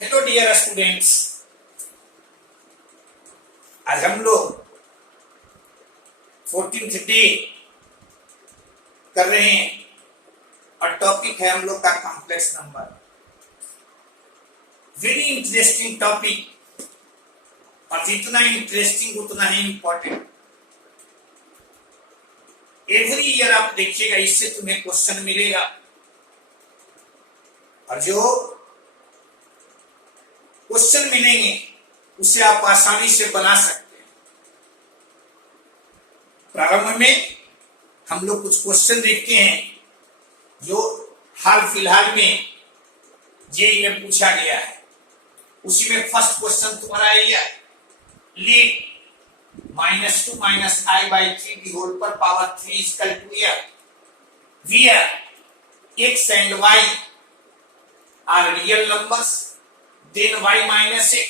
Hello dear students, आज हम लोग 14th डे कर रहे हैं और टॉपिक है हम लोग का complex number. Very interesting topic और जितना इंटरेस्टिंग उतना ही इंपॉर्टेंट। एवरी ईयर आप देखिएगा, इससे तुम्हें क्वेश्चन मिलेगा और जो क्वेश्चन मिलेंगे उसे आप आसानी से बना सकते हैं। प्रारंभ में हम लोग कुछ क्वेश्चन देखते हैं जो हाल फिलहाल में जेईई में पूछा गया है। उसी में फर्स्ट क्वेश्चन तुम्हारा ये lead -2 - i/3 the whole power 3 is equal to here where x and y are real numbers then y - x।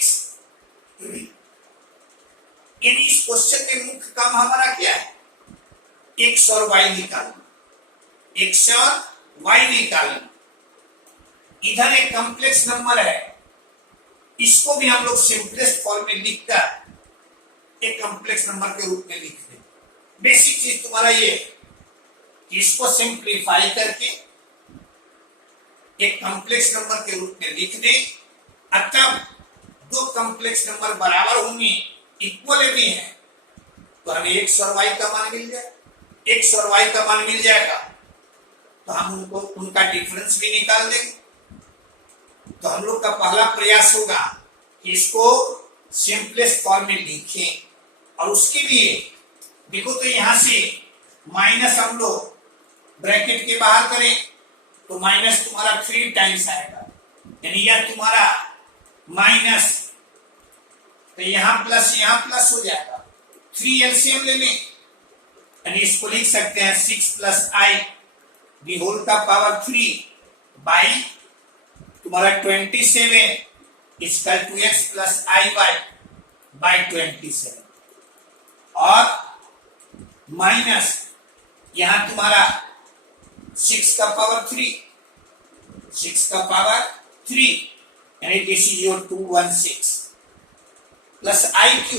यानी इस क्वेश्चन में मुख्य काम हमारा क्या है? x और y निकालना, x और y निकालना। इधर एक कॉम्प्लेक्स नंबर है, इसको भी हम लोग सिंपलेस्ट फॉर्म में लिखकर एक कॉम्प्लेक्स नंबर के रूप में लिख दें। बेसिक चीज तुम्हारा ये कि इसको सिंप्लीफाई करके एक कॉम्प्लेक्स नंबर के रूप में लिख दें। तब दो कॉम्प्लेक्स नंबर बराबर होंगे, इक्वल भी हैं, तो हमें x और y का मान मिल जाए। x और y का मान मिल जाएगा तो हम उनका डिफरेंस भी निकाल देंगे। तो हम लोग का पहला प्रयास होगा कि इसको सिंपलेस्ट फॉर्म में लिखें और उसके लिए देखो तो यहां से माइनस हम लोग ब्रैकेट के बाहर करें तो माइनस तुम्हारा 3 टाइम्स आएगा, यानी यह तुम्हारा माइनस, तो यहां प्लस हो जाएगा। 3 एलसीएम ले लें यानी इसको लिख सकते हैं 6 + i the whole power 3 by तुम्हारा 27 is equal to x + iy by 27 और माइनस यहां तुम्हारा 6 का पावर 3 यानी this is your 216 plus iq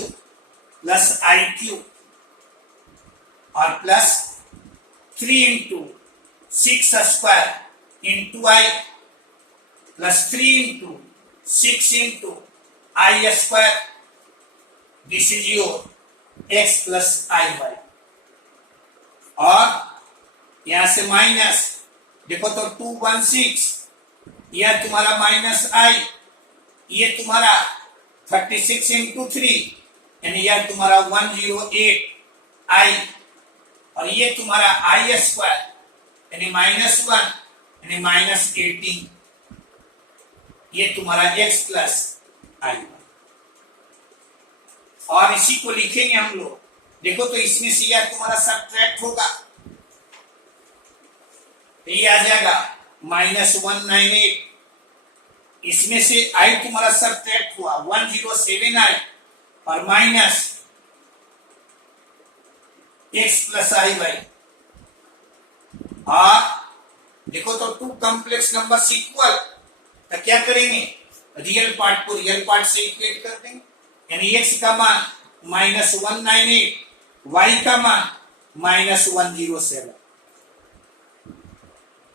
और plus 3 × 6² into i plus 3 × 6 into i²। This is your x plus iy और यहां से माइनस देखो तो 216, यह तुम्हारा -i, ये तुम्हारा 36 × 3 यानी यह तुम्हारा 108 i और ये तुम्हारा i² यानी -1 यानी -18, ये तुम्हारा x + i और इसी को लिखेंगे हम लोग। देखो तो इसमें से यह तुम्हारा सब्ट्रैक्ट होगा तो ये आ जाएगा -198, इसमें से i तुम्हारा सब्ट्रैक्ट हुआ 107i और माइनस x + iy और देखो तो 2 कॉम्प्लेक्स नंबर्स इक्वल, तो क्या करेंगे? रियल पार्ट को रियल पार्ट से इक्वेट कर देंगे, यानी x का मान -198, y का मान -107।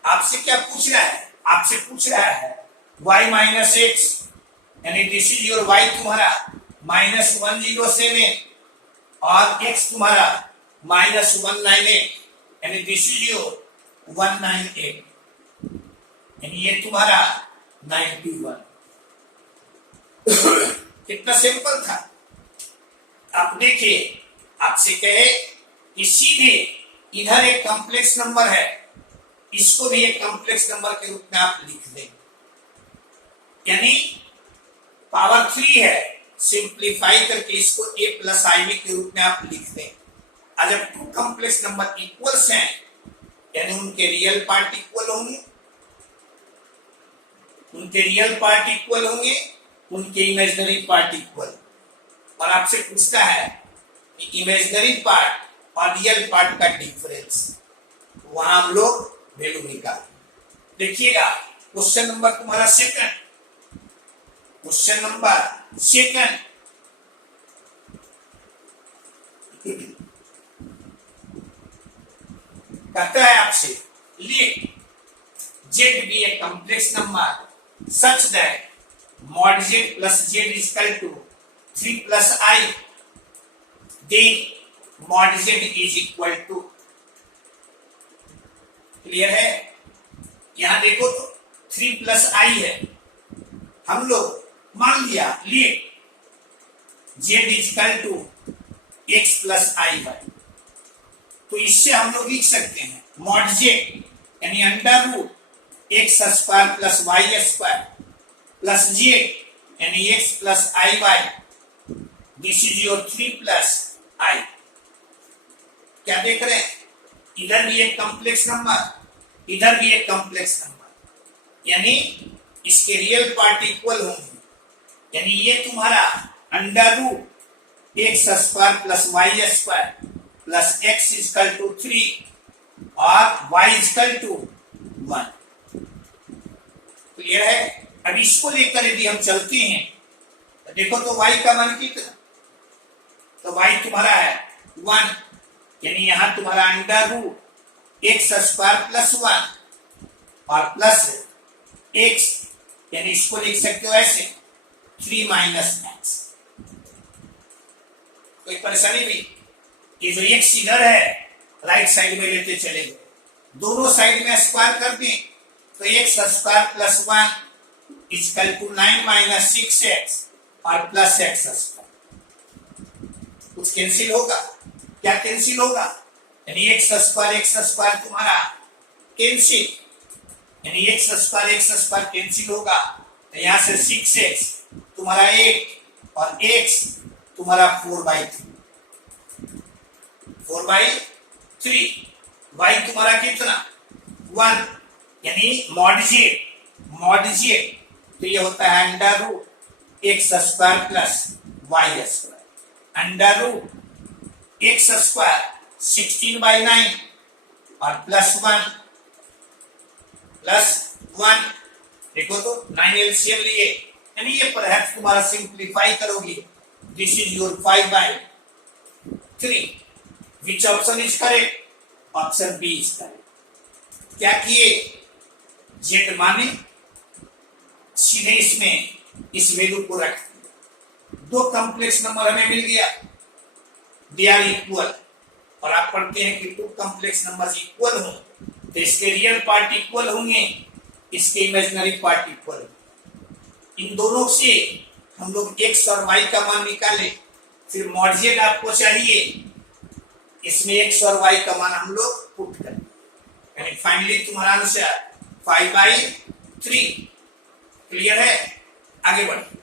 आपसे क्या पूछ रहा है? आपसे पूछ रहा है y - x यानी दिस इज योर y तुम्हारा -107 और x तुम्हारा -198 यानी दिस इज योर 198 यानी ये तुम्हारा 91। कितना सिंपल था। आप देखिए, आपसे कहे कि सीधे इधर एक कॉम्प्लेक्स नंबर है, इसको भी एक कॉम्प्लेक्स नंबर के रूप में आप लिख दें, यानी पावर 3 है, सिंप्लीफाई करके इसको a + iv के रूप में आप लिख दें। आज जब 2 कॉम्प्लेक्स नंबर इक्वल्स हैं यानी उनके रियल पार्ट इक्वल होंगे, उनके इमेजिनरी पार्ट इक्वल। और आपसे पूछता है कि इमेजिनरी पार्ट और रियल पार्ट का डिफरेंस, वहां हम लोग वैल्यू निकाल। देखिएगा क्वेश्चन नंबर तुम्हारा सेकंड, क्वेश्चन नंबर सेकंड, कहता है आपसे late z be a complex number such that mod z plus z is equal to 3 plus I, then mod z is equal to, clear है? यहां देखो तो 3 प्लस I है, हम लोग मान लिया late z is equal to x plus I y, तो इससे हम लोग लिख सकते हैं मॉड जेड यानी under root x square plus Y square plus z यानी x plus I y, this is your 3 plus i. क्या देख रहे हैं? इधर भी एक कॉम्प्लेक्स नंबर, इधर भी एक कॉम्प्लेक्स नंबर, यानी इसके रियल पार्ट इक्वल होंगे, यानी ये तुम्हारा under root x square plus Y square plus X equal to 3 और y इक्वल टू 1। क्लियर है? अब इसको लेकर यदि हम चलते हैं तो देखो तो y का मान कितना, तो y तुम्हारा है 1, यानी यहां तुम्हारा under root x square plus 1 और प्लस एक्स, यानी इसको लिख सकते हो ऐसे 3 माइनस एक्स। कोई परेशानी भी? ये जो एक्स इधर है राइट साइड में लेते चले गए, दोनों साइड में स्क्वायर कर दें तो X square plus 1 equal to 9 minus 6x और प्लस एक्स स्क्वायर। कुछ कैंसिल होगा? क्या कैंसिल होगा? यानी एक्स स्क्वायर तुम्हारा कैंसिल, यानी एक्स स्क्वायर कैंसिल होगा, तो यहां से 6x तुम्हारा 8 और x तुम्हारा 4/3, 4/3, y तुम्हारा कितना 1, यानी मॉड जेड, तो ये होता है under root x square plus Y square, under root x square 16/9 और प्लस 1, देखो तो 9 एलसीएम लिए, यानी ये परहैप्स तुम्हारा सिंप्लीफाई करोगे, this is your 5/3। Which option is correct? Option B is correct। क्या किए? z माने सीधे इसमें इस वैल्यू को रख दिया, दो कॉम्प्लेक्स नंबर हमें मिल गया, दे आर इक्वल, और आप पढ़ते हैं कि टू कॉम्प्लेक्स नंबर इक्वल हो तो इसके रियल पार्ट इक्वल होंगे, इसके इमेजिनरी पार्ट इक्वल होंगे। इन दोनों से हम लोग x और y का मान निकाले, फिर मॉड जेड आपको चाहिए, इसमें x और y का मान हम लोग पुट करें, यानी फाइनली तुम्हारा आंसर 5/3। क्लियर है? आगे बढ़िए,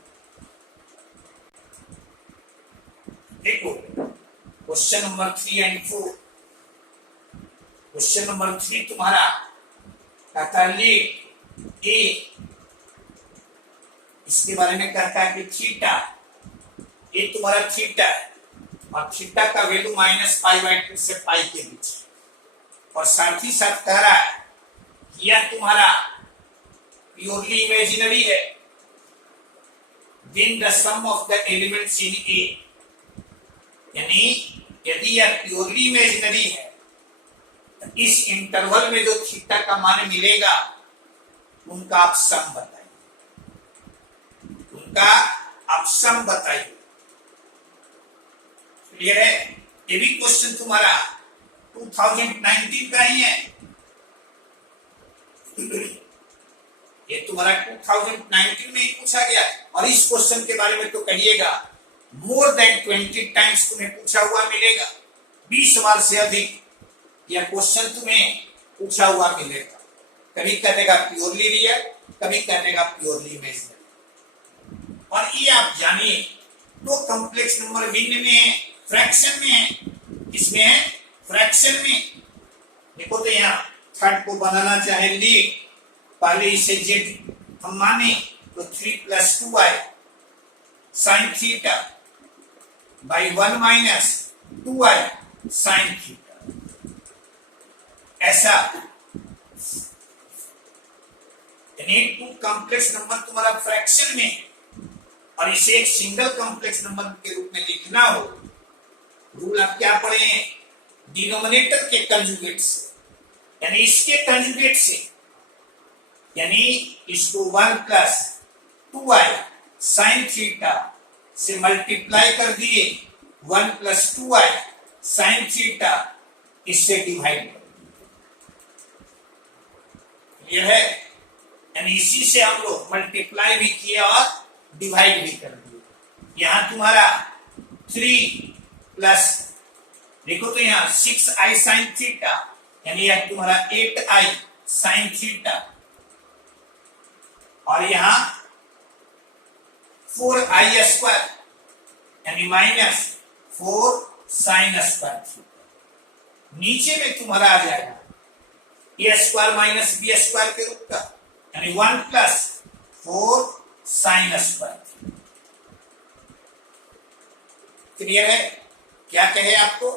देखो question number 3 and 4। Question number 3 तुम्हारा कहता है लेट ए, इसके बारे में कहता है कि थीटा, ये तुम्हारा थीटा है और थीटा का वैल्यू -π/2 से पाई के बीच, और साथ ही साथ कह रहा है यह तुम्हारा प्योरली इमेजिनरी है, then the sum of the elements in A, यानी यदि यह प्योरली इमेजिनरी है तो इस इंटरवल में जो थीटा का मान मिलेगा उनका आप सम बताइए, उनका आप सम बताइए। क्लियर है? ये भी क्वेश्चन तुम्हारा 2019 का ही है, ये तुम्हारा 2019 में ही पूछा गया, और इस क्वेश्चन के बारे में तो कहिएगा मोर देन 20 टाइम्स तुम्हें पूछा हुआ मिलेगा, 20 बार से अधिक यह क्वेश्चन तुम्हें पूछा हुआ मिलेगा। कभी कह देगा प्योरली रियल, कभी कह देगा प्योरली इमेजिनरी। और ये आप जानिए दो कॉम्प्लेक्स नंबर भिन्न में है, फ्रैक्शन में है, इसमें है फ्रैक्शन में। देखो तो यहाँ थर्ड को बनाना चाहे ली, पहले इसे जेड हम माने तो 3 + 2y sin theta by 1 - 2y sin theta, ऐसा यानी टू कॉम्प्लेक्स नंबर तुम्हारा फ्रैक्शन में, और इसे एक सिंगल कॉम्प्लेक्स नंबर के रूप में लिखना हो, रूल आप क्या पढ़े हैं, डिनोमिनेटर के कंजुगेट से, यानी इसके कंजुगेट से, यानी इसको 1 प्लस 2i साइन थीटा से मल्टीप्लाई कर दिए, 1 प्लस 2i साइन थीटा, इससे डिवाइड कर दिया है, यानी इसी से हम लोग मल्टीप्लाई भी किए और डिवाइड भी कर दिए। यहां तुम्हारा 3 प्लस, देखो तो यहाँ 6i साइन थीटा, यानी यह तुम्हारा 8i साइन थीटा, और यहां 4i स्क्वायर यानी माइनस 4 साइन स्क्वायर थीटा। नीचे में तुम्हारा आ जाएगा a square minus B square के रूप का, यानी 1 प्लस 4 साइन स्क्वायर। क्लियर है? क्या कहे आपको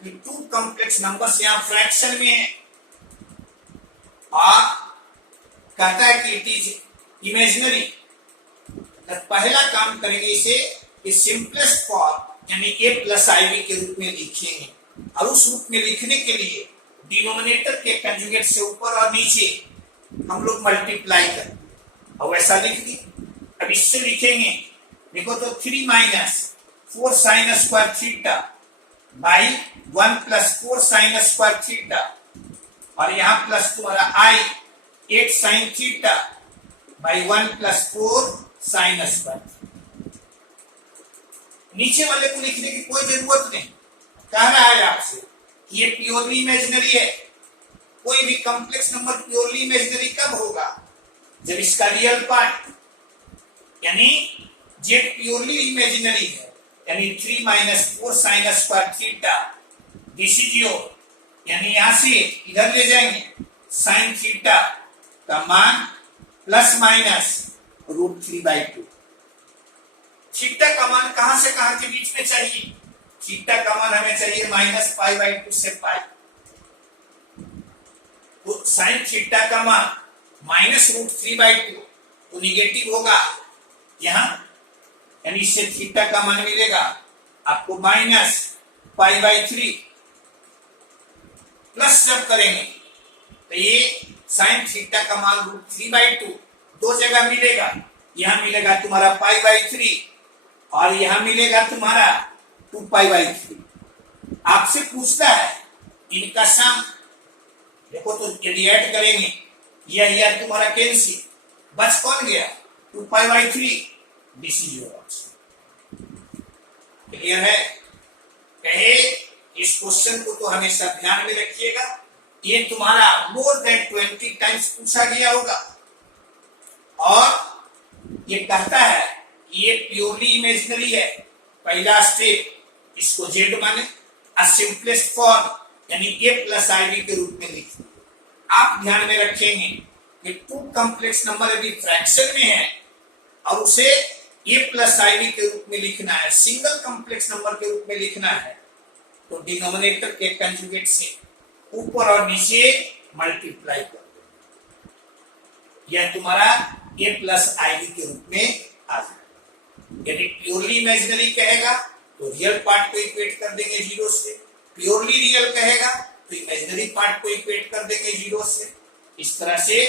कि टू कॉम्प्लेक्स नंबर्स यहां फ्रैक्शन में है और कहता है कि इट इज इमेजिनरी। तो पहला काम करेंगे इसे सिंपलेस्ट फॉर्म यानी a प्लस आईवी के रूप में लिखेंगे, और उस रूप में लिखने के लिए डिनोमिनेटर के कंजुगेट से ऊपर और नीचे हम लोग मल्टीप्लाई कर और वैसा लिख दिए। अब इससे लिखेंगे, देखो तो 3 minus 4 sine square theta by 1 plus 4 sine square theta, और यहां प्लस तुम्हारा आई 8 sine theta by 1 plus 4 sine square. नीचे वाले को लिखने की कोई जरूरत नहीं, कह रहा है आपसे ये प्योरली इमेजिनरी है। कोई भी कॉम्प्लेक्स नंबर प्योरली इमेजिनरी कब होगा? जब इसका रियल पार्ट यानी जे प्योरली इमेजिनरी है, यानी 3 minus 4 sine square theta, this is your, यानी यहां से इधर ले जाएंगे साइन थीटा का मान प्लस माइनस √3/2। थीटा का मान कहां से कहां के बीच में चाहिए? थीटा का मान हमें चाहिए -π/2 से पाई। तो साइन थीटा का मान -√3/2 तो निगेटिव होगा यहां, यानी इससे थीटा का मान मिलेगा आपको -π/3। प्लस जब करेंगे तो ये साइन थीटा का मान √3/2 दो जगह मिलेगा, यहां मिलेगा तुम्हारा π/3 और यहां मिलेगा तुम्हारा 2π/3। आपसे पूछता है इनका सम, देखो तो यदि ऐड करेंगे यह तुम्हारा कैंसिल, बच कौन गया 2π/3। This is your answer. Clear है? कहे इस क्वेश्चन को तो हमेशा ध्यान में रखिएगा, ये तुम्हारा मोर देन 20 टाइम्स पूछा गया होगा, और ये कहता है कि ये प्योरली इमेजिनरी है। पहला स्टेप इसको जेड माने, सिंपलेस्ट फॉर्म यानी a प्लस आईवी के रूप में लिखिए। आप ध्यान में रखेंगे कि टू कॉम्प्लेक्स नंबर यदि फ्रैक्शन में है और उसे a प्लस आईवी के रूप में लिखना है, सिंगल कॉम्प्लेक्स नंबर के रूप में लिखना है, तो डिनोमिनेटर के कंजुगेट से ऊपर और नीचे मल्टीप्लाई कर दो, यह तुम्हारा a प्लस आईवी के रूप में आ जाएगा। यदि प्योरली इमेजिनरी कहेगा तो रियल पार्ट को इक्वेट कर देंगे 0 से, प्योरली रियल कहेगा तो इमेजिनरी पार्ट को इक्वेट कर देंगे 0 से। इस तरह से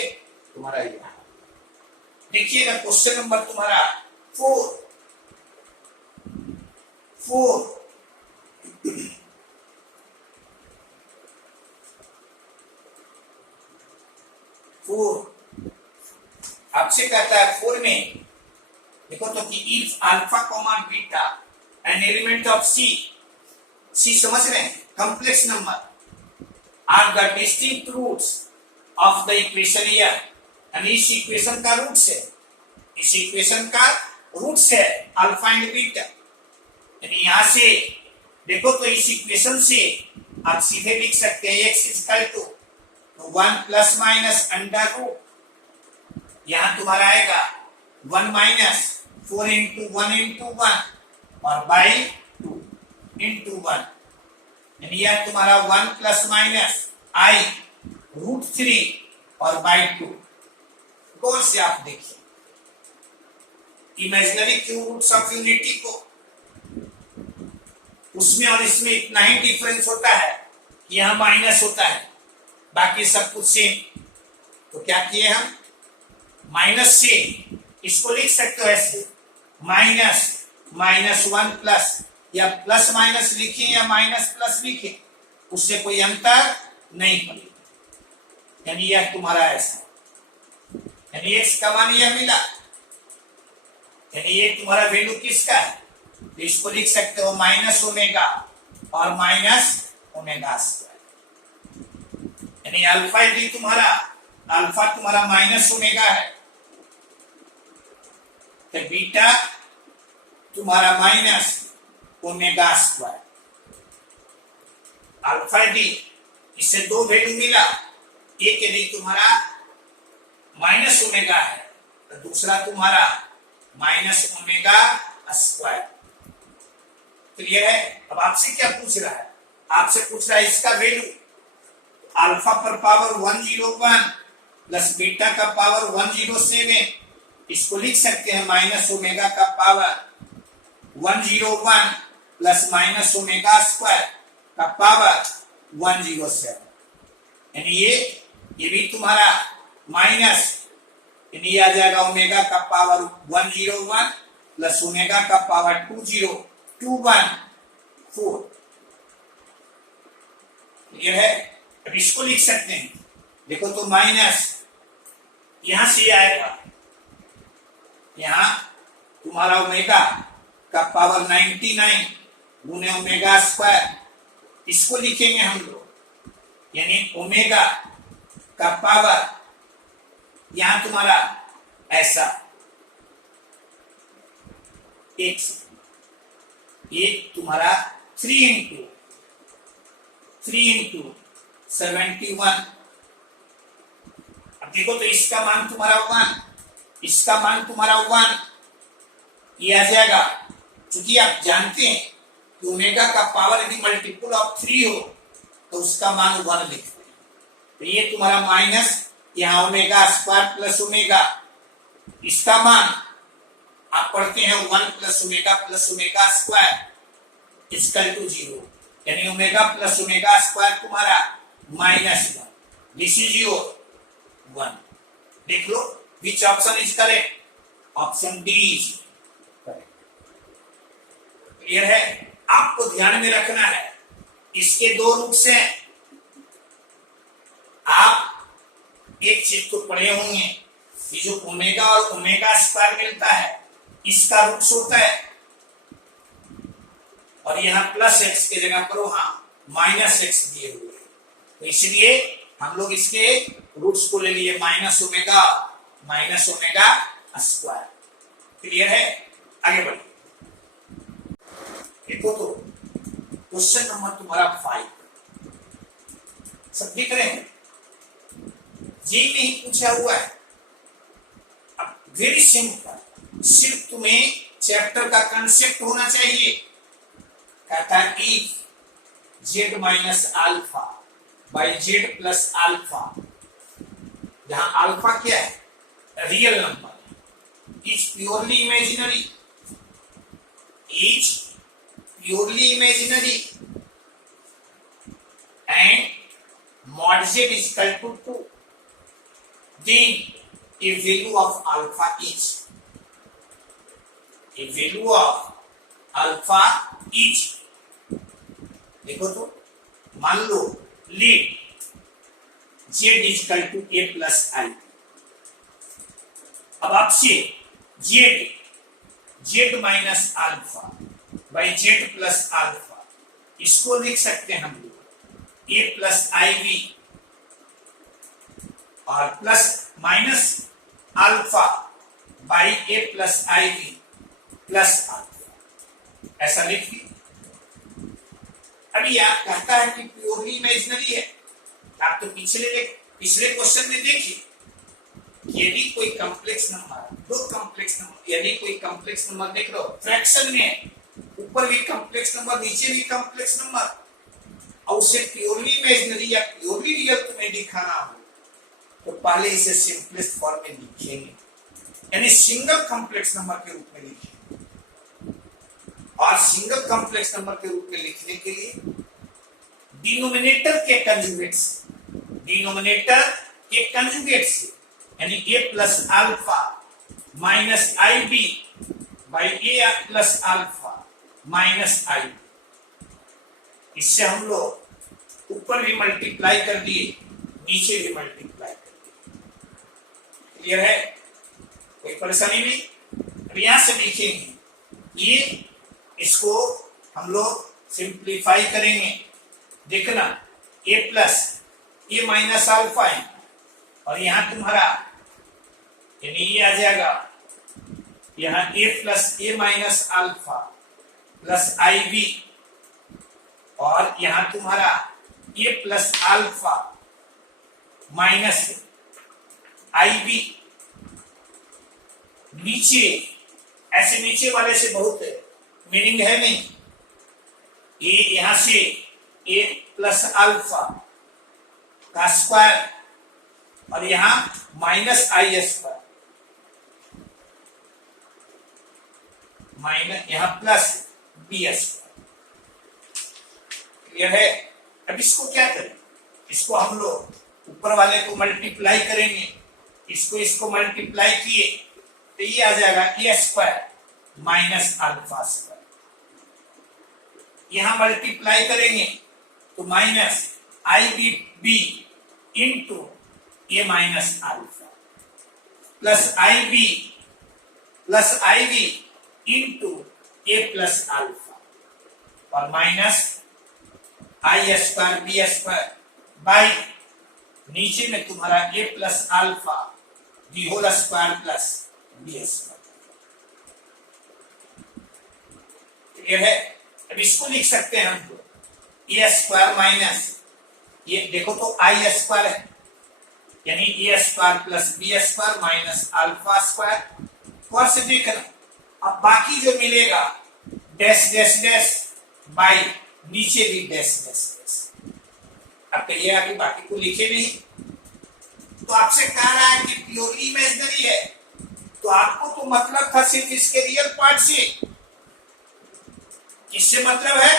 तुम्हारा यह देखिएगा क्वेश्चन नंबर तुम्हारा 4 आपसे कहता है 4 में देखो तो कि if alpha comma beta an element of C समझ रहे हैं, complex number are the distinct roots of the equation here, यानी इस इक्वेशन का रूट्स है, इस इक्वेशन का रूट्स है अल्फा एंड बीटा। यानी यहां से देखो तो इस इक्वेशन से आप सीधे लिख सकते हैं x equal to 1 plus minus under root, यहां तुम्हारा आएगा 1 माइनस 4 इंटू 1 इंटू 1 और बाई 2 इंटू 1, यानी यह तुम्हारा 1 प्लस माइनस आई √3 और बाई 2। गौर से आप देखिए imaginary cube roots of unity को, उसमें और इसमें इतना ही डिफरेंस होता है, यहां माइनस होता है, बाकी सब कुछ सेम। तो क्या किए हम, माइनस से इसको लिख सकते हो ऐसे, -(-1) प्लस, या प्लस माइनस लिखे या माइनस प्लस लिखे, उससे कोई अंतर नहीं पड़ेगा। यानी यह तुम्हारा ऐसा, यानी x का मान यह मिला, यानी ये तुम्हारा वैल्यू किसका है, तो इसको लिख सकते हो -ओमेगा और -ओमेगा², यानी अल्फा डी तुम्हारा, अल्फा तुम्हारा -ओमेगा है, तो बीटा तुम्हारा -ओमेगा²। अल्फा डी, इससे दो वैल्यू मिला, एक यदि तुम्हारा -ओमेगा है तो दूसरा तुम्हारा -ओमेगा²। क्लियर है। अब आपसे क्या पूछ रहा है, आपसे पूछ रहा है इसका वैल्यू, अल्फा पर पावर 101 प्लस बीटा का पावर 107, इसको लिख सकते हैं -ओमेगा का पावर 101 प्लस -ओमेगा² का पावर 107, यानी ये भी तुम्हारा माइनस, यानी आ जाएगा ओमेगा का पावर 101 प्लस ओमेगा का पावर 20214। क्लियर है। अब इसको लिख सकते हैं, देखो तो माइनस यहां से आएगा, यहां तुम्हारा ओमेगा का पावर 99 गुने ओमेगा², इसको लिखेंगे हम लोग, यानी ओमेगा का पावर यहां तुम्हारा ऐसा x, ये तुम्हारा 3 इंटू 71। अब देखो तो इसका मान तुम्हारा 1, इसका मान तुम्हारा 1, ये आ जाएगा। क्योंकि आप जानते हैं कि ओमेगा का पावर यदि मल्टीपल ऑफ 3 हो तो उसका मान 1 लिखते हैं, तो ये तुम्हारा माइनस, यहाँ ओमेगा² प्लस ओमेगा, इसका मान आप पढ़ते हैं 1 प्लस ओमेगा² इक्वल टू 0, यानी ओमेगा प्लस ओमेगा² तुम्हारा -1, दिस इज योर 1। देख लो which option is correct, option D is correct. Clear है। आपको ध्यान में रखना है, इसके दो रूट्स हैं, आप एक चीज तो पढ़े होंगे, ये जो ओमेगा और ओमेगा² मिलता है, इसका रूट्स होता है, और यहाँ प्लस x की जगह पर वहां -x दिए हुए हैं, तो इसलिए हम लोग इसके रूट्स को ले लिए -ओमेगा -ओमेगा²। क्लियर है। आगे बढ़िए, देखो तो क्वेश्चन नंबर तुम्हारा 5, सब दिख रहे हैं, ये नहीं पूछा हुआ है। अब वेरी सिंपल, सिर्फ तुम्हें चैप्टर का कंसेप्ट होना चाहिए। कहता है if z minus alpha by z plus alpha, जहां अल्फा क्या है, real number, is purely imaginary, is purely imaginary, and mod z is equal to 2, then a value of alpha is, a value of alpha is, देखो तो मान लो late z is equal to a plus I, अब आपसे z minus alpha by z plus alpha, इसको लिख सकते हैं हम लोग a प्लस IV और plus minus alpha by a plus IV plus alpha, ऐसा लिखिए। अभी आप कहता है कि प्योरली इमेजिनरी है, आप तो पिछले क्वेश्चन में देखिए, यदि कोई कॉम्प्लेक्स नंबर, दो कॉम्प्लेक्स नंबर, यदि कोई कॉम्प्लेक्स नंबर देख लो फ्रैक्शन में, ऊपर भी कॉम्प्लेक्स नंबर नीचे भी कॉम्प्लेक्स नंबर, और उसे प्योरली इमेजिनरी या प्योरली रियल तुम्हें दिखाना हो तो पहले इसे सिंपलेस्ट फॉर्म में लिखेंगे, यानी सिंगल कॉम्प्लेक्स नंबर के रूप में लिखिए। और सिंगल कॉम्प्लेक्स नंबर के रूप में लिखने के लिए डिनोमिनेटर के कंजुगेट से, डिनोमिनेटर के कंजुगेट से, यानी a plus alpha minus I B by A plus alpha minus I B, इससे हम लोग ऊपर भी मल्टीप्लाई कर दिए, नीचे भी मल्टीप्लाई कर दिए। क्लियर है? कोई परेशानी नहीं? अब यहां से लिखेंगे ये, इसको हम लोग सिंप्लीफाई करेंगे। देखना a plus A minus alpha है, और यहां तुम्हारा यानी ये आ जाएगा, यहां a plus A minus alpha plus I B, और यहां तुम्हारा a plus alpha minus I B. नीचे ऐसे नीचे वाले से बहुत मीनिंग है नहीं, ये यहां से a प्लस अल्फा का स्क्वायर, और यहां माइनस आई स्क्वायर, माइनस यहां प्लस बी स्क्वायर। क्लियर है? अब इसको क्या करें, इसको हम लोग ऊपर वाले को मल्टीप्लाई करेंगे, इसको मल्टीप्लाई किए तो ये आ जाएगा a square minus alpha square. यहां मल्टीप्लाई करेंगे तो minus I b b into a minus alpha plus I b into a plus alpha, और minus i square B square by नीचे में तुम्हारा a plus alpha the whole square plus B square. Clear है? अब इसको लिख सकते हैं हम लोग ए स्क्वायर माइनस, ये देखो तो आई स्क्वायर है, यानी a square plus B square minus alpha square. और से देखना, अब बाकी जो मिलेगा डैश डैश डैश बाई नीचे भी डैश डैश डैश। अब कहिए अभी बाकी को लिखे नहीं, तो आपसे कह रहा है कि प्योरली इमेजिनरी है, तो आपको तो मतलब था सिर्फ इसके रियल पार्ट से। किससे मतलब है?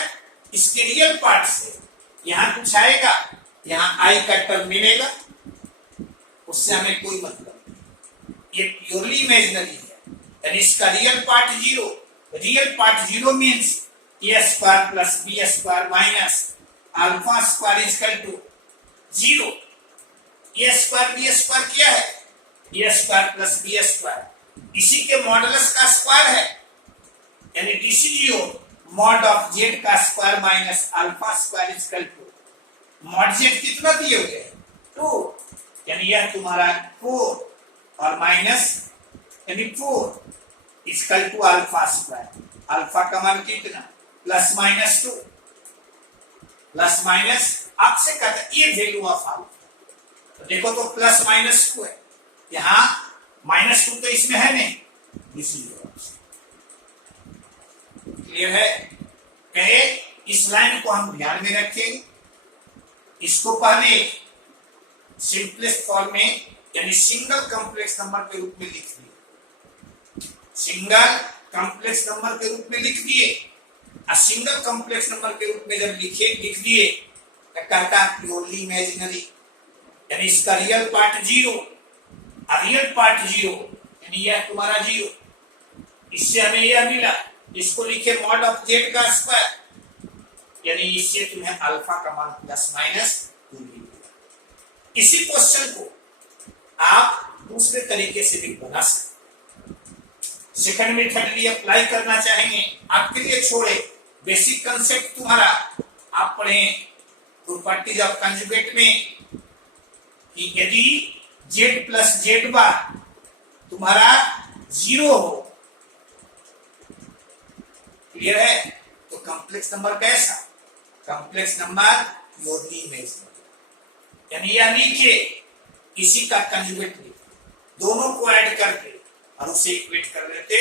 इसके रियल पार्ट से। यहां कुछ आएगा, यहां आई का टर्म मिलेगा, उससे हमें कोई मतलब नहीं, ये प्योरली इमेजिनरी है। यानी इसका real part zero, real part zero means A square plus B square minus alpha square is equal to zero. A square B square क्या है? A square plus B square, इसी के मॉडुलस का square है, यानी डीसीजीओ मॉड ऑफ जेड का square minus alpha square is equal to mod Z कितना दिए हुए हैं? 2, यानी यह तुम्हारा 4 और माइनस यानी 4 is equal to alpha square. अल्फा का मान कितना? प्लस माइनस 2, प्लस माइनस आपसे कहता ये वैल्यू ऑफ अल्फा, तो देखो तो प्लस माइनस 2 है, यहां माइनस 2 तो इसमें है नहीं, इसीलिए। क्लियर है? कहे इस लाइन को हम ध्यान में रखेंगे, इसको पहले सिंपलेस्ट फॉर्म में यानी सिंगल कॉम्प्लेक्स नंबर के रूप में लिख दिए, सिंगल कॉम्प्लेक्स नंबर के रूप में लिख दिए। और सिंगल कॉम्प्लेक्स नंबर के रूप में जब लिख दिए तो कहता है प्योरली इमेजिनरी, यानी इसका रियल पार्ट जीरो, और रियल पार्ट जीरो यानी यह तुम्हारा जीरो, इससे हमें यह मिला, इसको लिखे मॉड ऑफ जेड का स्क्वायर, यानी इससे तुम्हें अल्फा का मान प्लस माइनस 2 मिलेगा। इसी क्वेश्चन को आप दूसरे तरीके से भी बना सकते, सेकंड मेथड लिए अप्लाई करना चाहेंगे, आपके लिए छोड़े, बेसिक कंसेप्ट तुम्हारा आप पढ़े प्रॉपर्टीज ऑफ कंजुगेट में कि यदि जेड प्लस जेड बार तुम्हारा जीरो हो, क्लियर है, तो कॉम्प्लेक्स नंबर कैसा? कॉम्प्लेक्स नंबर प्योरली इमेजिनरी, यानी यह लिखे इसी का कंजुगेट लिखे, दोनों को ऐड करके और उसे इक्वेट कर लेते,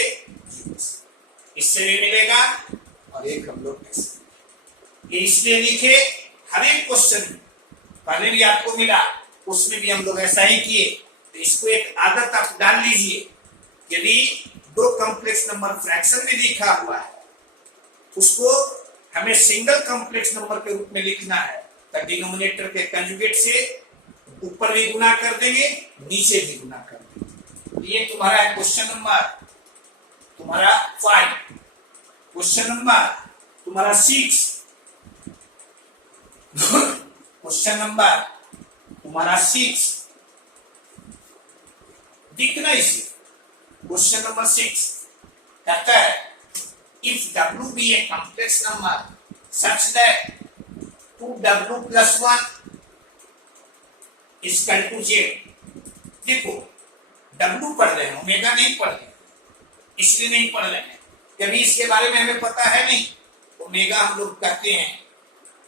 इससे भी मिलेगा और एक हम लोग कैसे, ये इसलिए लिखे हर एक क्वेश्चन में, पहले भी आपको मिला उसमें भी हम लोग ऐसा ही किए, तो इसको एक आदत आप डाल लीजिए यदि दो कॉम्प्लेक्स नंबर फ्रैक्शन में लिखा हुआ है उसको हमें सिंगल कॉम्प्लेक्स नंबर के रूप में लिखना है तो डिनोमिनेटर के कंजुगेट से ऊपर भी गुना कर देंगे नीचे भी गुना कर देंगे। ये तुम्हारा है क्वेश्चन नंबर तुम्हारा 5। क्वेश्चन नंबर तुम्हारा 6। क्वेश्चन नंबर तुम्हारा 6 दिखना इसे। क्वेश्चन नंबर 6 कहता है if w be a complex number such that 2w plus 1 is equal to z। देखो w पढ़ रहे हैं ओमेगा नहीं पढ़ रहे इसलिए नहीं पढ़ रहे हैं कभी इसके बारे में हमें पता है नहीं। ओमेगा हम लोग कहते हैं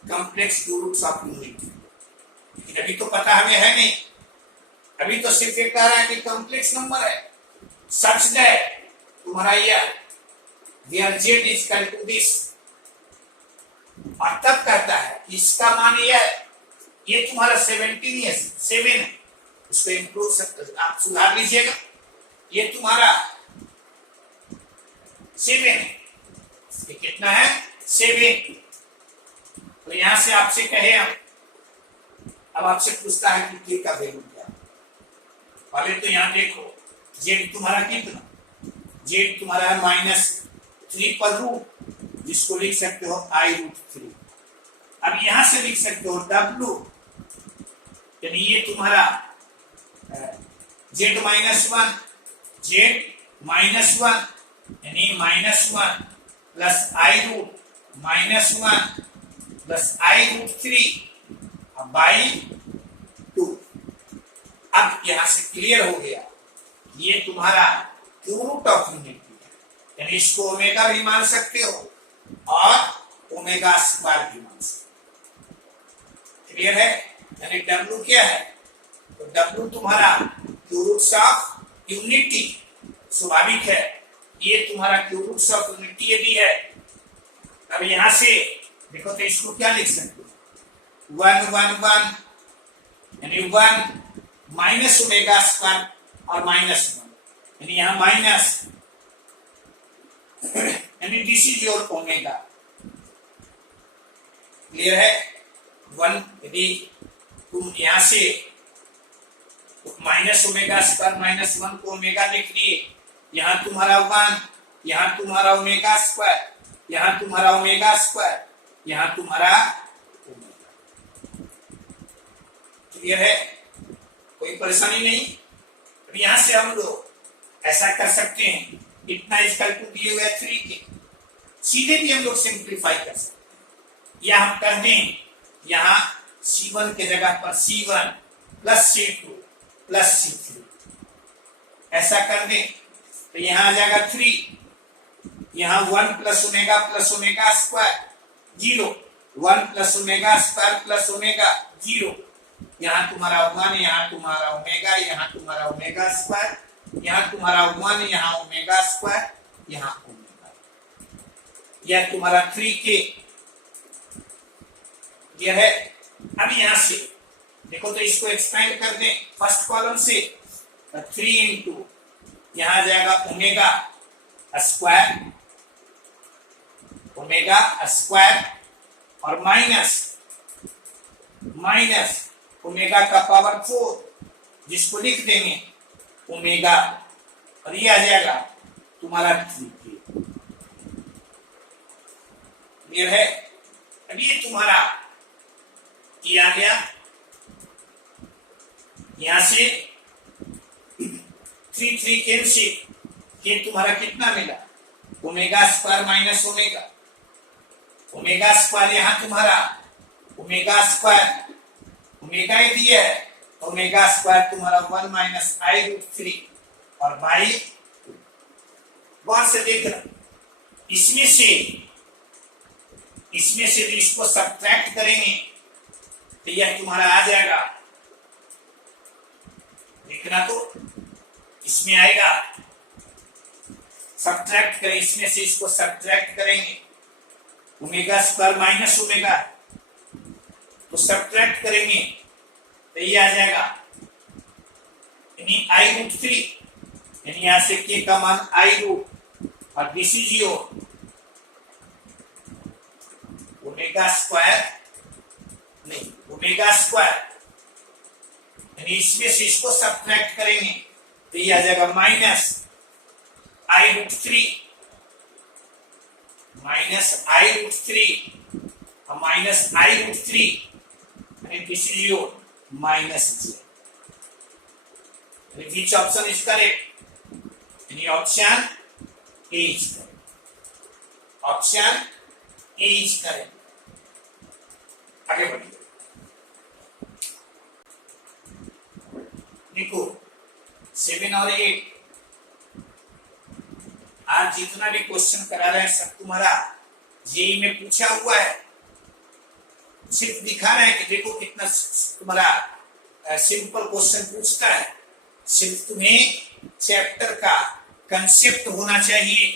complex two roots of unit, लेकिन अभी तो पता हमें है नहीं। अभी तो सिर्फ ये कह रहा है कि कॉम्प्लेक्स नंबर है सच दैट तुम्हारा यह where z is equal to this और तब कहता है इसका मान ये तुम्हारा 17 है 7 है उसको इंप्रूव आप सुधार लीजिएगा। ये तुम्हारा 7 है ये कितना है 7। तो यहां से आपसे कहे हम अब आपसे पूछता है कि k का वैल्यू क्या है। पहले तो यहां देखो z तुम्हारा कितना z तुम्हारा है -3 पर रूट जिसको लिख सकते हो i√3। अब यहां से लिख सकते हो w यानी ये तुम्हारा z -1 यानी -1 plus i√1 plus i√3 by 2। अब यहां से क्लियर हो गया ये तुम्हारा क्यूब रूट ऑफ यूनिट यानी इसको ओमेगा भी मान सकते हो और ओमेगा स्क्वायर भी मान सकते हो। क्लियर है यानी W क्या है तो W तुम्हारा क्यूब रूट्स ऑफ यूनिटी स्वाभाविक है ये तुम्हारा क्यूब रूट्स ऑफ यूनिटी ये भी है। अब यहां से देखो तो इसको क्या लिख सकते हो 1 1 1 यानी 1 माइनस ओमेगा स्क्वायर और -1 यानी यहां माइनस यानी this is your omega. Clear है 1 यदि तुम यहां से माइनस ओमेगा स्क्वायर -1 को ओमेगा लिख लिए यहां तुम्हारा 1 यहां तुम्हारा ओमेगा स्क्वायर यहां तुम्हारा ओमेगा स्क्वायर यहां तुम्हारा ओमेगा। क्लियर है कोई परेशानी नहीं। अब यहां से हम लोग ऐसा कर सकते हैं इतना इक्वल टू दिए हुए 3 के सीधे भी हम लोग सिंप्लीफाई कर सकते हैं या हम कर दें यहाँ C1 के जगह पर C1 plus C2 plus C3 ऐसा कर दें तो यहाँ आ जाएगा 3 यहाँ 1 plus omega square 0 1 plus omega square plus omega 0 यहाँ तुम्हारा 1 यहाँ तुम्हारा ओमेगा यहाँ तुम्हारा ओमेगा स्क्वायर यहाँ तुम्हारा 1 यहाँ ओमेगा स्क्वायर यहाँ ओमेगा यह तुम्हारा 3k यह है। अब यहां से देखो तो इसको एक्सपेंड कर दें फर्स्ट कॉलम से 3 इंटू यहां आ जाएगा ओमेगा स्क्वायर और माइनस ओमेगा का पावर 4 जिसको लिख देंगे ओमेगा और ये आ जाएगा तुम्हारा 3k। क्लियर है। अब ये तुम्हारा ये आ गया यहां से 3 कैंसिल ये तुम्हारा कितना मिला omega square minus omega square यहां तुम्हारा ओमेगा स्क्वायर ओमेगा ही दिया है ओमेगा स्क्वायर तुम्हारा 1 माइनस i√3 और बाई बार से देखना इसमें से इसको सब्ट्रैक्ट करेंगे तो यह तुम्हारा आ जाएगा देखना तो इसमें आएगा सब्ट्रैक्ट करें इसमें से इसको सब्ट्रैक्ट करेंगे ओमेगा स्क्वायर माइनस ओमेगा तो सब्ट्रैक्ट करेंगे तो ये आ जाएगा यानी i√3 यानी यहां से के का मान आई रूट और this is your omega square, नहीं ओमेगा स्क्वायर, यानी इसमें से इसको सब्ट्रैक्ट करेंगे तो ये आ जाएगा माइनस आई रूट थ्री, माइनस आई रूट थ्री और माइनस आई रूट थ्री, यानी this is your minus J. Which option is correct? Any option A is correct. Option A is correct. आगे बढ़िए। देखो 7 और 8 आज जितना भी क्वेश्चन करा रहे हैं सब तुम्हारा जेई में पूछा हुआ है, सिर्फ दिखा रहे हैं कि देखो कितना तुम्हारा सिंपल क्वेश्चन पूछता है। सिर्फ तुम्हें चैप्टर का कंसेप्ट होना चाहिए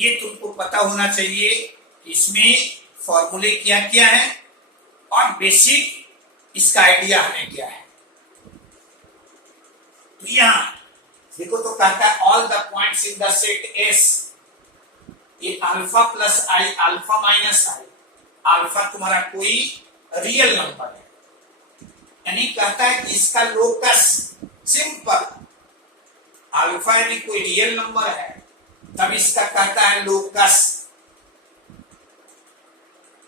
ये तुमको पता होना चाहिए इसमें फॉर्मूले क्या क्या है और बेसिक इसका आइडिया हमें क्या है। तो यहां देखो तो कहता है all the points in the set S, ये alpha plus i alpha minus i, alpha तुम्हारा कोई रियल नंबर है, यानी कहता है कि इसका लोकस सिंपल अल्फा यदि कोई रियल नंबर है तब इसका कहता है लोकस।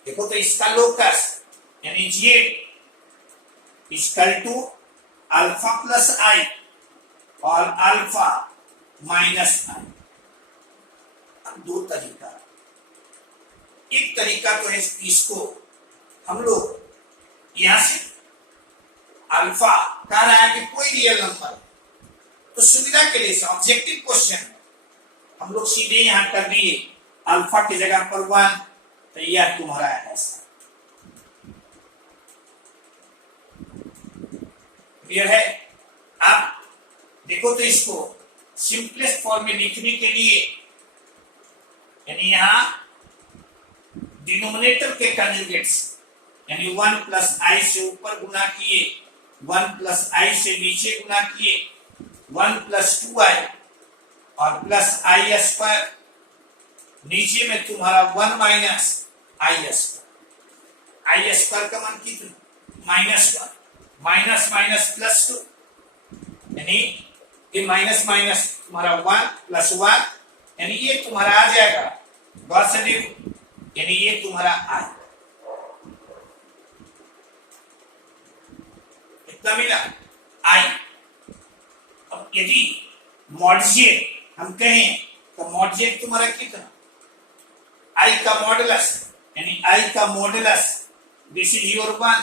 देखो तो इसका लोकस यानी z equal to alpha plus i और अल्फा माइनस आई। अब दो तरीका, एक तरीका तो है इसको हम लोग यहां से अल्फा कह रहा है कि कोई रियल नंबर, तो सुविधा के लिए ऑब्जेक्टिव क्वेश्चन हम लोग सीधे यहां कर दिए अल्फा की जगह पर 1, तो यह तुम्हारा है ऐसा। क्लियर है? अब देखो तो इसको सिंपलेस्ट फॉर्म में लिखने के लिए यानी यहां डिनोमिनेटर के कंजुगेट्स यानी 1 प्लस आई से ऊपर गुना किए, 1 प्लस आई से नीचे गुना किए, 1 प्लस 2i और प्लस आई स्क्वायर, नीचे में तुम्हारा 1 minus i square, I square का मान कितना -1, माइनस माइनस प्लस 2, यानी ये माइनस माइनस तुम्हारा 1 प्लस 1, यानी ये तुम्हारा आ जाएगा गौर से देखो, यानी ये तुम्हारा आई कितना मिला आई। अब यदि मॉडजेट हम कहें तो मॉडजेट तुम्हारा कितना आई का मॉडुलस, यानी आई का मॉडुलस दिस इज योर 1,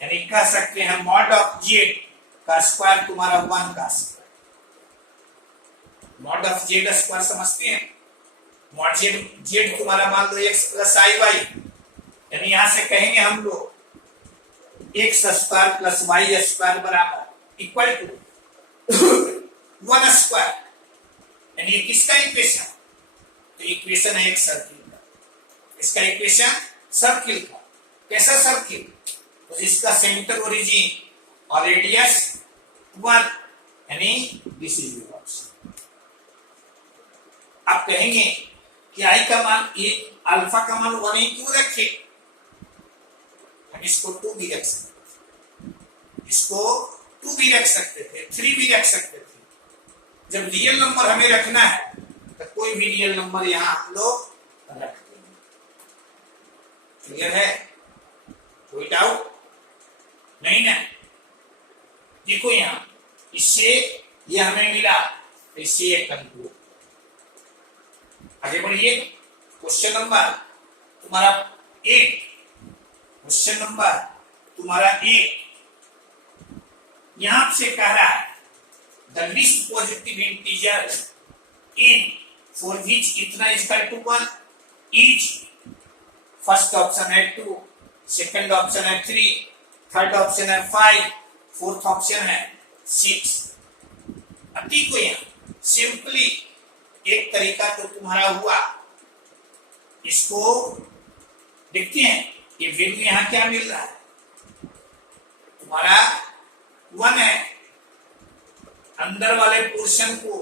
यानी कह सकते हैं मॉड ऑफ जेड का स्क्वायर तुम्हारा 1 का square. Mod of Z square समझते हैं? मॉड जेड जेड तुम्हारा मान लो x प्लस आई वाई, यानी यहां से कहेंगे हम लोग x square plus Y square बराबर इक्वल टू 1 स्क्वायर, यानी ये किसका इक्वेशन? तो इक्वेशन है एक सर्किल का, इसका इक्वेशन सर्किल का। कैसा सर्किल? तो इसका सेंटर ओरिजिन और रेडियस 1, यानी दिस इज योर ऑप्शन। आप कहेंगे कि आई का मान ये अल्फा का मान 1 ही क्यों रखे? हम इसको 2 भी रख सकते थे, इसको 2 भी रख सकते थे, 3 भी रख सकते थे। जब रियल नंबर हमें रखना है तो कोई भी रियल नंबर यहां हम लोग रख देंगे। क्लियर है? कोई डाउट नहीं ना? देखो यहां इससे ये हमें मिला, इससे ये कंक्लूड। आगे बढ़िए, क्वेश्चन नंबर तुम्हारा 8, क्वेश्चन नंबर तुम्हारा 8 यहां से कह रहा है the least positive integer n for which इतना equal to 1 is. First option है 2, सेकंड ऑप्शन है 3, थर्ड ऑप्शन है 5, फोर्थ ऑप्शन है 6। अति को यहां सिंपली एक तरीका तो तुम्हारा हुआ, इसको देखते हैं ये वैल्यू यहां क्या मिल रहा है, तुम्हारा 1 है, अंदर वाले पोर्शन को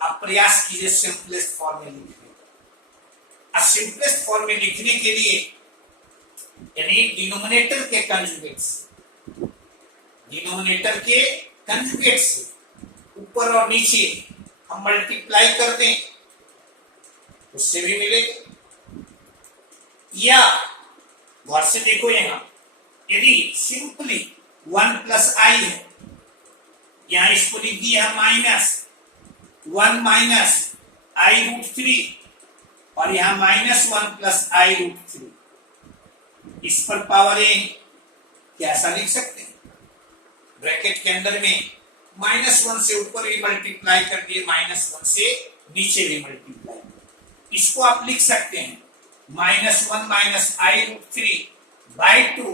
आप प्रयास कीजिए सिंपलेस्ट फॉर्म में लिखने का। सिंपलेस्ट फॉर्म में लिखने के लिए यानी डिनोमिनेटर के कंजुगेट से ऊपर और नीचे हम मल्टीप्लाई कर दें, उससे भी मिलेगा। या गौर से देखो यहां, यदि सिंपली 1 प्लस आई है, यहां इसको लिख दिया -1 माइनस i√3 और यहां -1 प्लस i√3, इस पर पावर n कैसा लिख सकते हैं? ब्रैकेट के अंदर में -1 से ऊपर भी मल्टीप्लाई कर दिए, -1 से नीचे भी मल्टीप्लाई, इसको आप लिख सकते हैं -1 माइनस i√3 बाई 2,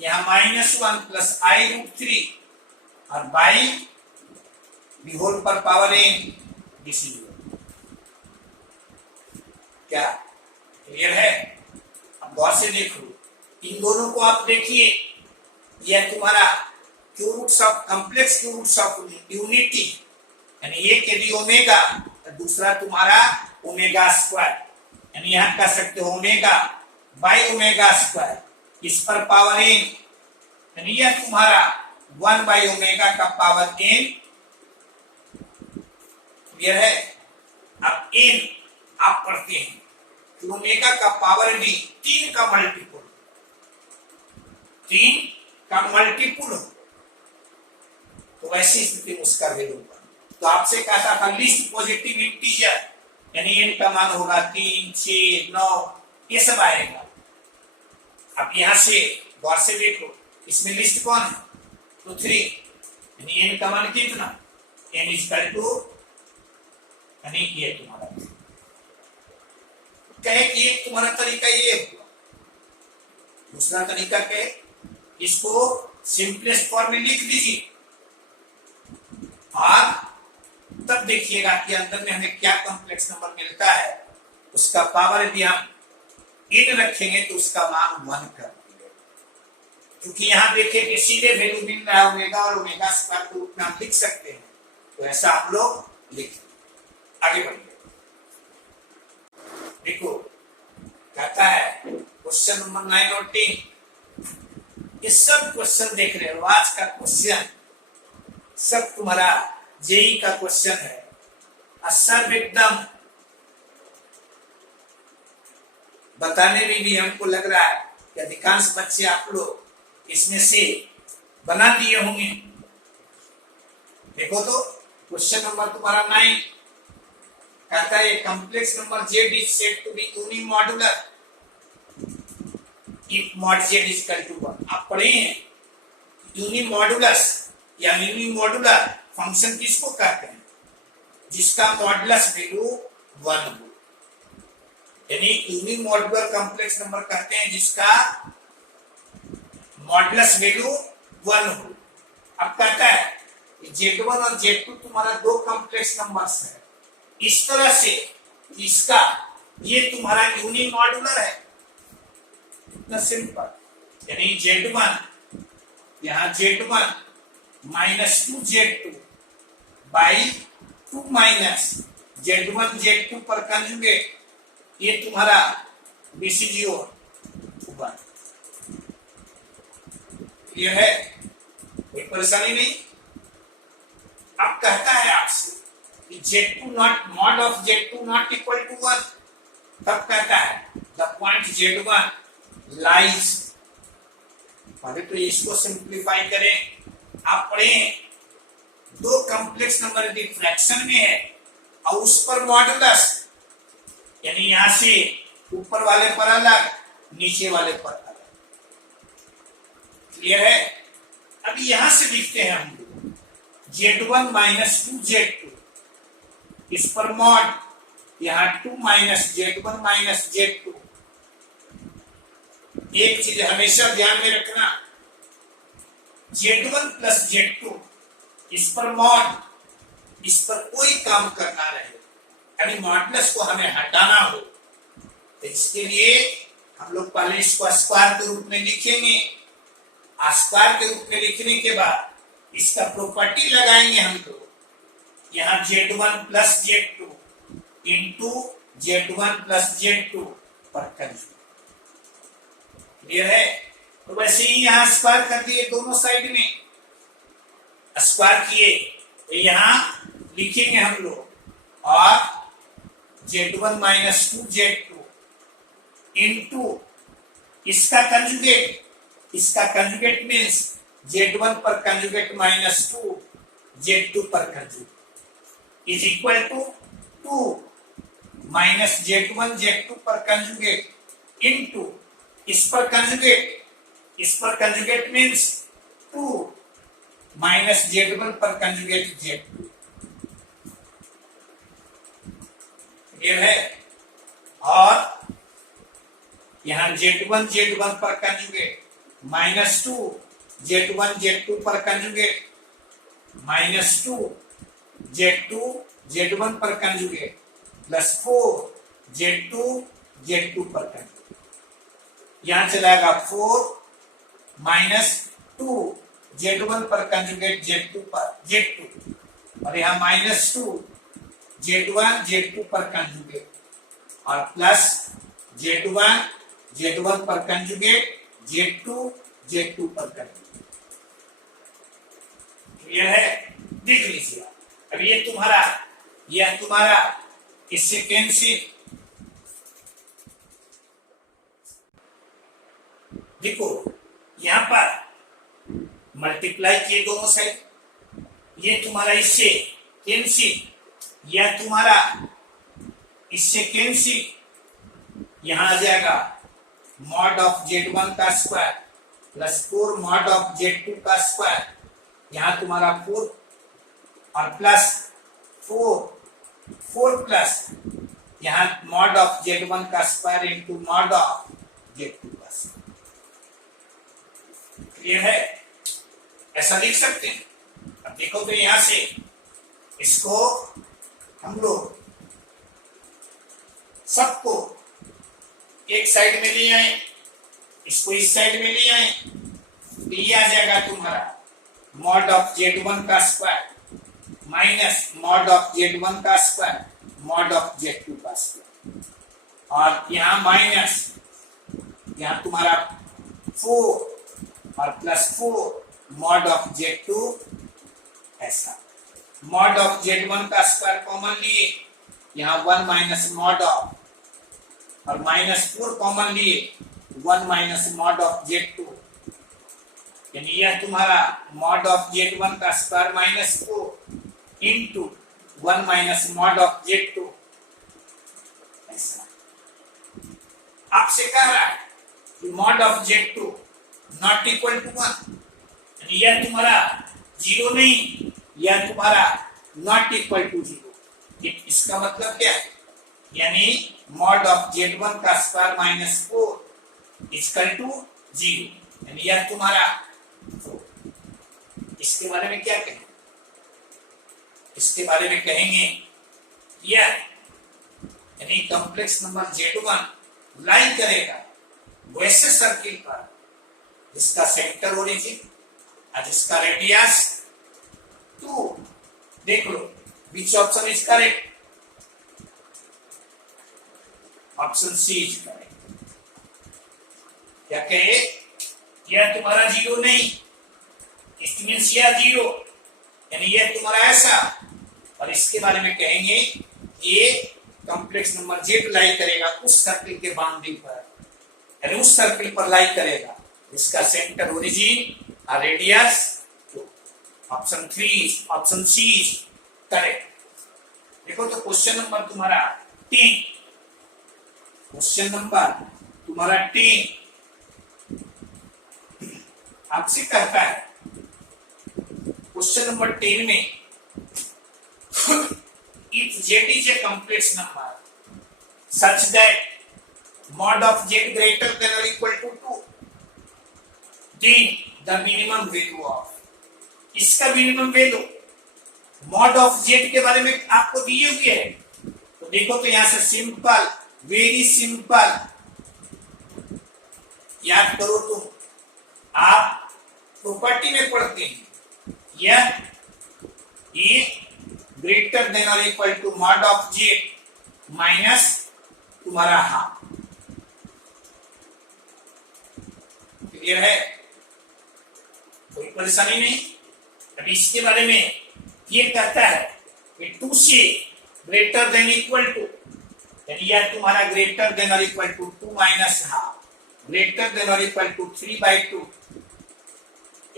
यहां -1 प्लस i√3 और बाई दी होल पर पावर n, दिस इज क्या क्लियर है? अब गौर से देखो, इन दोनों को आप देखिए, यह तुम्हारा cube roots of complex cube roots of unity, यानी एक यदि ओमेगा तो दूसरा तुम्हारा ओमेगा स्क्वायर, यानी यहां कह सकते हो ओमेगा बाई ओमेगा स्क्वायर, इस पर पावर n, यानी यह तुम्हारा 1 बाई ओमेगा का पावर n। क्लियर है? अब n आप पढ़ते हैं कि ओमेगा का पावर d 3 का मल्टीपुल हो, तो वैसी स्थिति में उसका वैल्यू बना। तो आपसे कहता था लिस्ट पॉजिटिव इंटीजर, यानी n का मान होगा 3, 6, 9, ये सब आएगा। अब यहां से गौर से देखो, इसमें लिस्ट कौन है? तो 3, यानी n का मान कितना? n इक्वल टू, यानी ये तुम्हारा कहे कि एक तुम्हारा तरीका ये हुआ, दूसरा तरीका कहे इसको सिंपलेस्ट फॉर्म में लिख दीजिए और तब देखिएगा कि अंदर में हमें क्या कॉम्प्लेक्स नंबर मिलता है, उसका पावर यदि हम इन रखेंगे तो उसका मान 1 कर देंगे, क्योंकि यहां देखिए कि सीधे वैल्यू मिल रहा है ओमेगा और ओमेगा स्क्वायर के रूप में हम लिख सकते हैं, तो ऐसा हम लोग लिख आगे बढ़िए। देखो कहता है क्वेश्चन नंबर 9 और 10, ये सब क्वेश्चन देख रहे हो, आज का क्वेश्चन सब तुम्हारा जेई का क्वेश्चन है। सब एकदम बताने में भी हमको लग रहा है कि अधिकांश बच्चे आप लोग इसमें से बना दिए होंगे। देखो तो क्वेश्चन नंबर तुम्हारा 9 कहता है complex number z is said to be unimodular if mod z is equal to 1। आप पढ़े हैं यूनिमॉडुलस या यूनिमॉडुलर फंक्शन किसको कहते हैं? जिसका मॉडुलस वैल्यू 1 हो, यानी यूनिमॉडुलर कॉम्प्लेक्स नंबर कहते हैं जिसका मॉडुलस वैल्यू 1 हो। अब कहता है z1 और z2 तुम्हारा दो कॉम्प्लेक्स नंबर्स है, इस तरह से इसका ये तुम्हारा यूनिमॉडुलर है, इतना सिंपल, यानी z1 यहां z1 -2z2 by 2 minus z1 z2 पर कंजुगेट, ये तुम्हारा बीसीजीओ होगा। क्लियर है? कोई परेशानी नहीं। अब कहता है आपसे कि z2 not mod of z2 not equal to 1, तब कहता है द पॉइंट z1 लाइज। पहले तो इसको सिंप्लीफाई करें। आप पढ़े दो कॉम्प्लेक्स नंबर यदि फ्रैक्शन में है और उस पर मॉडुलस, यानी यहां से ऊपर वाले पर अलग, नीचे वाले पर अलग। क्लियर है? अभी यहां से लिखते हैं हम z1 -2z2, इस पर मॉड, यहां 2 -z1 -z2। एक चीज हमेशा ध्यान में रखना, z1 + z2 इस पर मॉड, इस पर कोई काम करना रहे, यानी मॉडुलस को हमें हटाना हो, तो इसके लिए हम लोग पहले इसको स्क्वायर के रूप में लिखेंगे। स्क्वायर के रूप में लिखने के बाद इसका प्रॉपर्टी लगाएंगे हम लोग यहाँ Z1 plus Z2 into Z1 plus Z2 पर कंजुगेट। क्लियर है? तो वैसे ही यहाँ स्क्वायर कर दिए दोनों साइड में, स्क्वायर किए तो यहाँ लिखेंगे हम लोग और Z1 माइनस 2Z2 इंटू इसका कंजुगेट मीन्स Z1 पर कंजुगेट माइनस 2 Z2 पर conjugate is equal to 2 minus Z1 Z2 पर कंजुगेट इंटू इस पर कंजुगेट मीन्स 2 माइनस Z1 पर कंजुगेट Z2। क्लियर है? और यहाँ Z1 पर कंजुगेट माइनस 2 Z2 पर कंजुगेट माइनस 2 Z1 पर कंजुगेट प्लस 4 Z2 पर कंजुगेट। यहाँ चलाएगा 4 माइनस 2 Z1 पर कंजुगेट Z2 और यहाँ माइनस 2 Z2 पर कंजुगेट और प्लस Z1 पर कंजुगेट Z2 पर कंजुगेट। क्लियर है? देख लीजिए अब यह तुम्हारा इससे कैंसिल। देखो यहां पर मल्टीप्लाई किए दोनों साइड, ये तुम्हारा इससे कैंसिल, यह तुम्हारा इससे कैंसिल, यहां आ जाएगा मॉड ऑफ Z1 का square plus 4 mod of Z2 का स्क्वायर, यहां तुम्हारा 4 और प्लस 4 प्लस यहां मॉड ऑफ Z1 का square into mod of Z2 का स्क्वायर। क्लियर है? ऐसा लिख सकते हैं। अब देखो तो यहां से इसको हम लोग सबको एक साइड में ले आए, इसको इस साइड में ले आए तो ये आ जाएगा तुम्हारा मॉड ऑफ Z1 का square minus mod of Z1 का स्क्वायर मॉड ऑफ Z2 का स्क्वायर और यहाँ माइनस यहाँ तुम्हारा 4 और प्लस 4 मॉड ऑफ Z2। ऐसा मॉड ऑफ Z1 का स्क्वायर कॉमन लिए, यहाँ 1 माइनस मॉड ऑफ और माइनस 4 कॉमन लिए 1 माइनस मॉड ऑफ Z2, यानी यह तुम्हारा मॉड ऑफ Z1 का square minus 4 into 1 minus mod of Z2। ऐसा आपसे कह रहा है कि mod of Z2 not equal to 1, यानी यह तुम्हारा 0 नहीं, यह तुम्हारा नॉट इक्वल टू 0। इसका मतलब क्या है? यानी मॉड ऑफ Z1 का स्क्वायर माइनस 4 इक्वल टू 0, यानी यह तुम्हारा 4। इसके बारे में क्या कहेंगे? इसके बारे में कहेंगे यह यानी कॉम्प्लेक्स नंबर Z1 लाई करेगा वैसे सर्किल पर जिसका सेंटर ओरिजिन और जिसका रेडियस 2। देख लो which option is correct? Option C is correct. क्या कहे? यह तुम्हारा 0 नहीं, इट मींस यह 0, यानी यह तुम्हारा ऐसा। और इसके बारे में कहेंगे ये कॉम्प्लेक्स नंबर Z लाई करेगा उस सर्किल के बाउंड्री पर, यानी उस सर्किल पर लाई करेगा इसका सेंटर ओरिजिन और radius 2। Option C is correct. देखो तो क्वेश्चन नंबर तुम्हारा 10, क्वेश्चन नंबर तुम्हारा 10 आपसे कहता है क्वेश्चन नंबर 10 में if Z is a complex number such that mod of Z greater than or equal to 2, then the minimum value of इसका minimum value mod of Z के बारे में आपको दिए हुए है। तो देखो तो यहां से सिंपल, वेरी सिंपल याद करो तुम, आप प्रॉपर्टी में पढ़ते हैं यह ग्रेटर देन और equal to mod of Z minus तुम्हारा हाफ। क्लियर है? कोई परेशानी नहीं। अब इसके बारे में ये कहता है कि 2 से ग्रेटर देन इक्वल टू, यानी यह तुम्हारा ग्रेटर देन और equal to 2 minus half, greater than और इक्वल टू 3/2,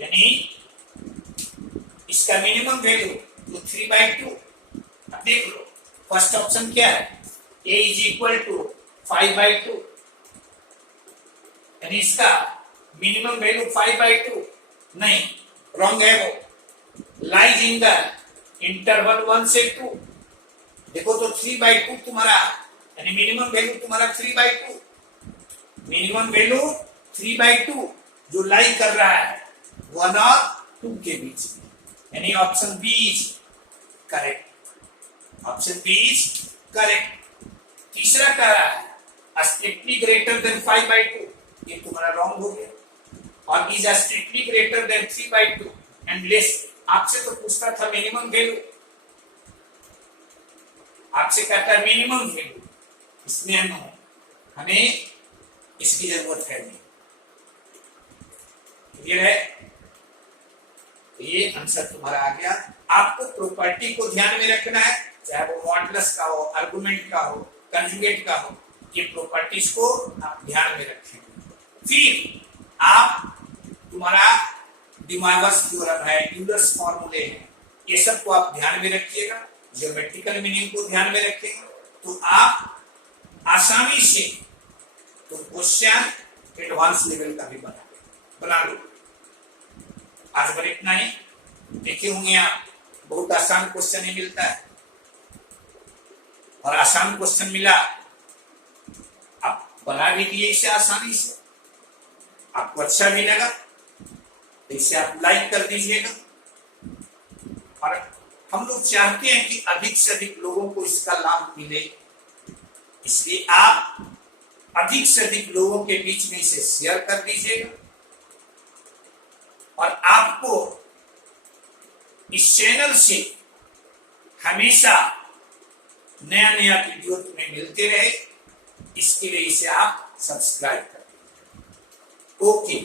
यानी इसका मिनिमम वैल्यू तो 3/2। अब देख लो फर्स्ट ऑप्शन क्या है, a इज इक्वल टू 5/2, यानी इसका मिनिमम वैल्यू 5/2 नहीं, रॉन्ग है वो, लाइज इन द इंटरवल 1 से 2। देखो तो 3/2 तुम्हारा, यानी मिनिमम वैल्यू तुम्हारा 3/2, मिनिमम वैल्यू 3/2 जो लाई कर रहा है 1 और 2 के बीच में, यानी option B is correct. Option B is correct. तीसरा कह रहा है स्ट्रिक्टली ग्रेटर देन 5/2, ये तुम्हारा रॉन्ग हो गया, और is strictly greater than 3/2 and less. आपसे तो पूछता था मिनिमम वैल्यू, आपसे कहता है मिनिमम वैल्यू, इसमें हमें इसकी जरूरत है नहीं। क्लियर है? ये आंसर तुम्हारा आ गया। आपको प्रॉपर्टी को ध्यान में रखना है, चाहे वो मॉडुलस का हो, आर्गुमेंट का हो, कंजुगेट का हो, ये प्रॉपर्टीज को आप ध्यान में रखें। फिर आप तुम्हारा डिमागस थ्योरम है, यूलर्स फॉर्मूले हैं, ये सब को आप ध्यान में रखिएगा, ज्योमेट्रिकल मीनिंग को ध्यान में रखिएगा, तो आप आसानी से तो क्वेश्चन एडवांस लेवल का भी बना लो। आज पर इतना ही। देखे होंगे आप, बहुत आसान क्वेश्चन ही मिलता है, और आसान क्वेश्चन मिला आप बना भी दिए इसे आसानी से, आपको अच्छा भी लगा, इसे आप लाइक कर दीजिएगा। और हम लोग चाहते हैं कि अधिक से अधिक लोगों को इसका लाभ मिले, इसलिए आप अधिक से अधिक लोगों के बीच में इसे शेयर कर दीजिएगा। और आपको इस चैनल से हमेशा नया नया वीडियो तुम्हें मिलते रहे, इसके लिए इसे आप सब्सक्राइब करें। ओके।